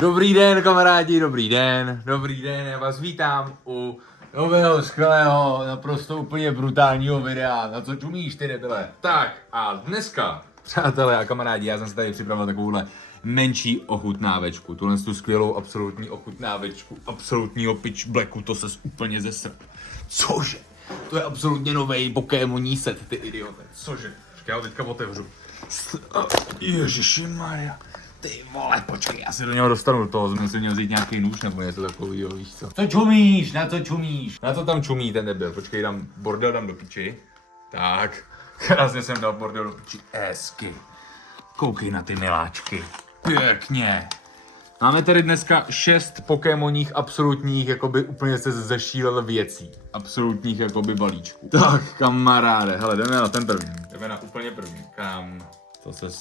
Dobrý den, kamarádi, dobrý den, já vás vítám u nového, skvělého, naprosto úplně brutálního videa, na co čumíš ty debile. Tak a dneska, přátelé a kamarádi, já jsem si tady připravil takovouhle menší ochutnávečku, tuhle tu skvělou absolutní ochutnávečku, absolutního pitch blacku, to ses úplně zesr. Cože? To je absolutně novej Pokémoní set, ty idiote, cože? Já ho teďka otevřu. Ježišimarja. Ty vole, počkej, já se do něho dostanu, do toho jsem si měl vzít nějaký nůž nebo něco takovýho, víš co? Co čumíš, na co čumíš? Na co tam čumí ten debil, počkej, dám do piči. Tak, krásně jsem dal bordel do piči, hezky. Koukej na ty miláčky, pěkně. Máme tady dneska 6 pokémoních absolutních, jakoby úplně se zešílel věcí. Absolutních jakoby balíčků. Tak, kamaráde, hele, jdeme na ten první. Jdeme na úplně první, kam.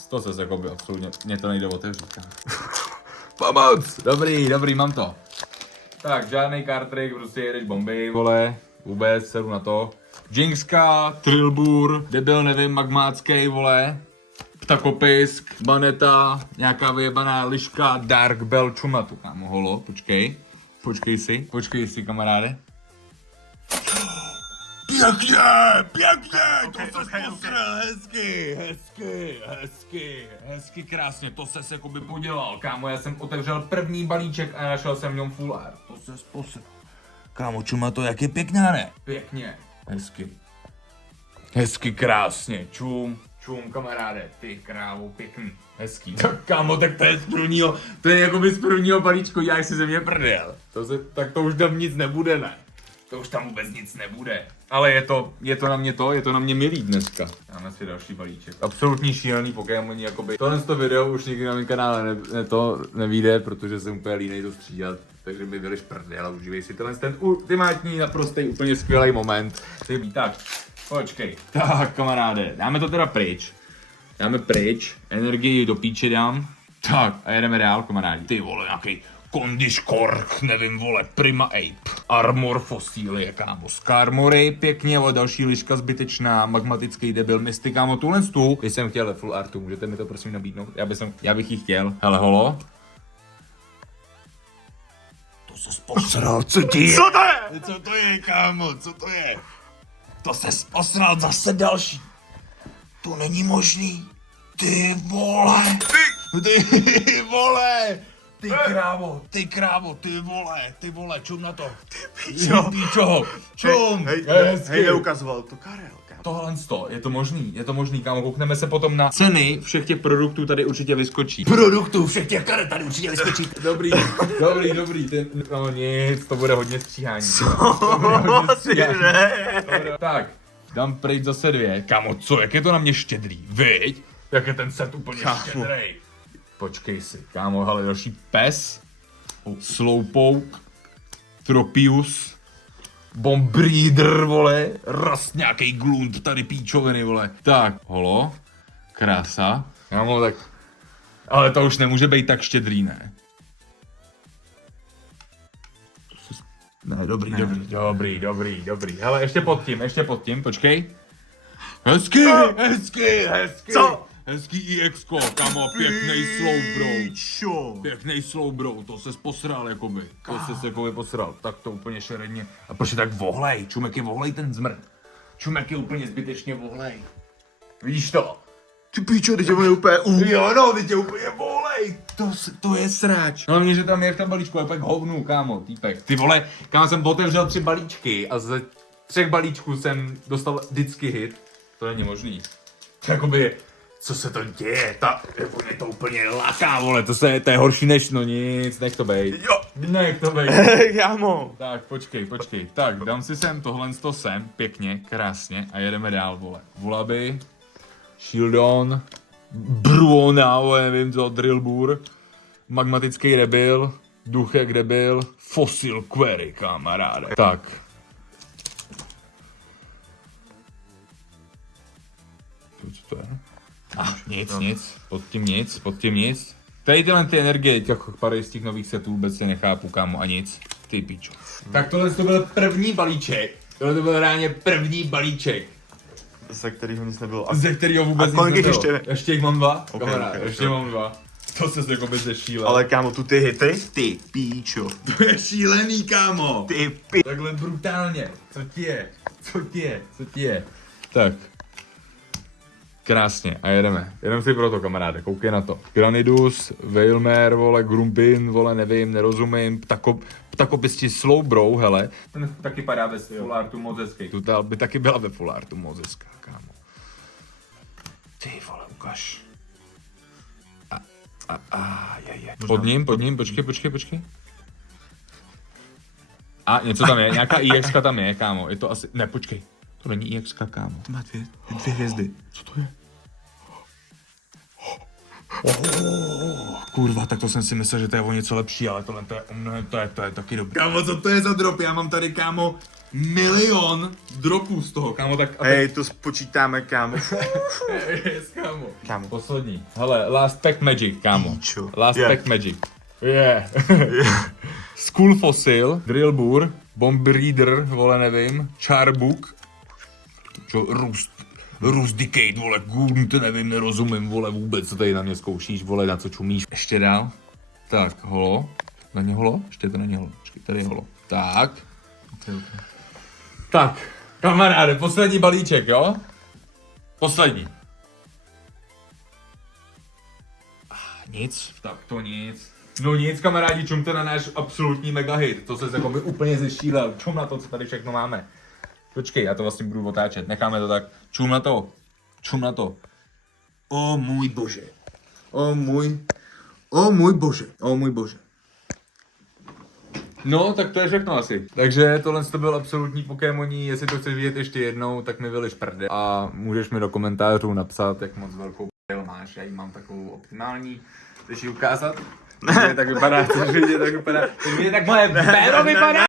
To se jakoby absolutně, mě to nejde otevřít. Pomoc! Dobrý, mám to. Tak, žádný kartrik, prostě jedeš bomby, vole, vůbec, sedu na to. Jinxka, Trilbur, debil nevím, magmácký, vole. Ptakopisk, Baneta, nějaká vyjebaná liška, Dark Bell, čumatu, kámo, holo, počkej si, kamaráde. Pěkně, to se posral, hezky, krásně, to ses jakoby podělal, kámo, já jsem otevřel první balíček a našel jsem v něm full art, to ses posral. Kámo, čumato, jak je pěkná, ne? Pěkně, hezky, krásně, čum, kamaráde, ty krávo, pěkný, hezký. Tak kámo, tak to je z prvního, to je jakoby z prvního balíčku, jak si ze mě prdel. Tak to už tam nic nebude, ne? To už tam vůbec nic nebude. Ale je to na mě milý dneska. Dáme si další balíček. Absolutní šílený Pokémoni, jakoby. Tohle video už nikdy na mém kanále nevyjde, protože jsem úplně línej to střídat. Takže mi vyleš prdel a užívej si ten ultimátní, naprostý, úplně skvělý moment. Tak, počkej. Tak, kamaráde, dáme to teda pryč. Energii do píče dám. Tak, a jedeme dál, kamarádi. Ty vole, nějaký Kondishkork, nevím, vole, Prima Ape, Armor Fosílie, kámo, Skarmory, pěkně, ale další liška zbytečná, magmatický debil, Misty, kámo, tuhle stůl. Když jsem chtěl full artu, můžete mi to prosím nabídnout? Já bych ji chtěl. Hele, holo. To se posral, co ti je? Co to je? Co to je, kámo, co to je? To se posral zase další. To není možný. Ty vole. Ty vole. Ty krávo, ty vole, čum na to. Ty píčo, čum. Hej, neukazoval to Karel, kámo. Tohle je to možný, kámo, koukneme se potom na ceny všech těch produktů, tady určitě vyskočí. Dobrý, no nic, to bude hodně stříhání. Tak, dám pryč zase 2, kámo, jak je to na mě štědrý, viď? Jak je ten set úplně štědrej. Počkej si, kámo, hele, další pes, Slowpoke, Tropius, Bombreeder, vole, rast nějaký glund, tady píčoviny, vole. Tak, holo, krása, kámo, tak, ale to už nemůže být tak štědrý, ne? Ne, dobrý, hele, ještě pod tím, počkej. Hezky. Co? Hezký EXko, kámo, pěknej slow bro, to ses posral jakoby, posral, tak to úplně šeredně. A proč je tak vohlej, Čumek je vohlej ten zmrt, Čumek je úplně zbytečně vohlej, vidíš to? Ty píčo, teď je úplně Jo no, teď je úplně vohlej, to je sráč. Hlavně, že tam je v tom balíčku, je pak hovnu, kámo, týpek. Ty vole, kámo, jsem otevřel 3 balíčky a ze 3 balíčků jsem dostal vždycky hit, to není možný, jakoby. Co se to děje? Je to úplně laká, vole, to je horší než, no nic, nech to bejt. Jo. Nech to bejt. Kámo. Tak, počkej. Tak, dám si tohle sem, pěkně, krásně a jedeme dál, vole. Volaby, Shieldon, Bruona, nevím co, Drillbur, Magmatický debil, Duchek debil, Fossil Query, kamaráde. Tak. Co to je? Nic, pod tím nic. Tady tyhle ty energie, těch pár z těch nových setů vůbec se nechápu, kámo, a nic. Ty pičo. Tak tohle to byl první balíček. Tohle to byl reálně první balíček. Ze kterého nic nebylo. Ze kterého vůbec nic nebylo. Ještě? Ještě jich mám 2, Okay, kamarád, okay, ještě mám 2. To se jako by zešílel. Ale kámo, tu ty hity, ty píčo. To je šílený, kámo. Ty pi... Takhle brutálně. Co ti je? Tak. Krásně. A jedeme. Jedeme si pro to, kamaráde. Koukej na to. Granidus, Veilmer, vole, Grumpin, vole, nevím, nerozumím. Ptakopisti Slowbro, hele. Ten taky padá ve full artu moc hezký. Tuta by taky byla ve full artu moc hezká, kámo. Ty vole, ukaž. Je. Pod ním, počkej. A něco tam je, nějaká IXka tam je, kámo. Je to asi, ne, počkej. To není IXka, kámo. To má dvě hvězdy. Co to je? Kurva, tak to jsem si myslel, že to je o něco lepší, ale tohle to je taky dobrý. Kámo, co to je za drop? Já mám tady, kámo, 1 000 000 dropů z toho, kámo, tak... Hej, to spočítáme, kámo. Yes, kámo. Kámo. Poslední. Hele, Last Pack Magic, kámo. Píčo. Last Yeah. Pack Magic. Yeah. Skull Fossil, Drill Boor, Bomb Reader, vole, nevím, Charbook, čo, Rust Decade, vole, to nevím, nerozumím, vole, vůbec, co tady na mě zkoušíš, vole, na co čumíš. Ještě dál. Tak, holo. Není holo? Ještě to není holo. Počkej, tady je holo. Tak. Okay. Tak, kamaráde, poslední balíček, jo? Poslední. Nic. Tak to nic. No nic, kamarádi, čumte na náš absolutní mega hit. To se jako by úplně zešílel. Čum na to, co tady všechno máme. Počkej, já to vlastně budu otáčet. Necháme to tak. Čum na to. O můj bože. O můj bože. No, tak to je všechno asi. Takže tohle to byl absolutní Pokémoní, jestli to chceš vidět ještě jednou, tak mi vyliš prde. A můžeš mi do komentářů napsat, jak moc velkou p***l máš, já ji mám takovou optimální. Chceš ji ukázat? Tak vypadá, chceš vidět, tak vypadá. Tak moje péro vypadá.